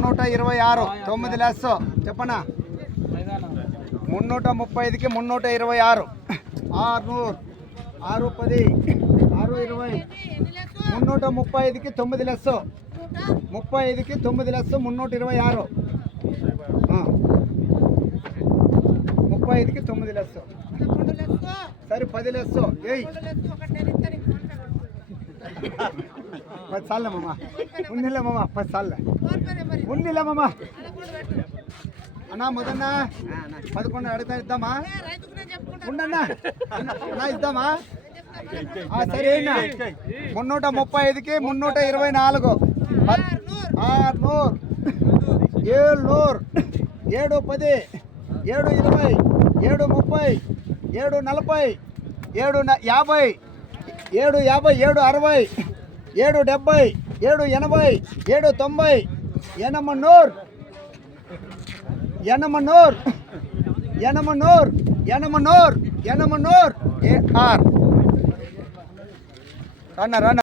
326 9 less చెప్పనా 335కి 326 600 610 620 335కి 9 less 35కి 9 less 326 35కి 9 less సరే 10 less ఏయ్ 10 సార్లే మామ ఉన్నిలే మామ 10 సార్లే ఉన్నిలే మామ అన్నా మొదన్న 11 అడుగుతా ఇద్దామా ఉండన్నా అన్నా ఇద్దామా సరే అన్నా 335కి 324 600 700 710 720 730 740 750 750 760 770 780 790 800 800 800 800 AR రన్న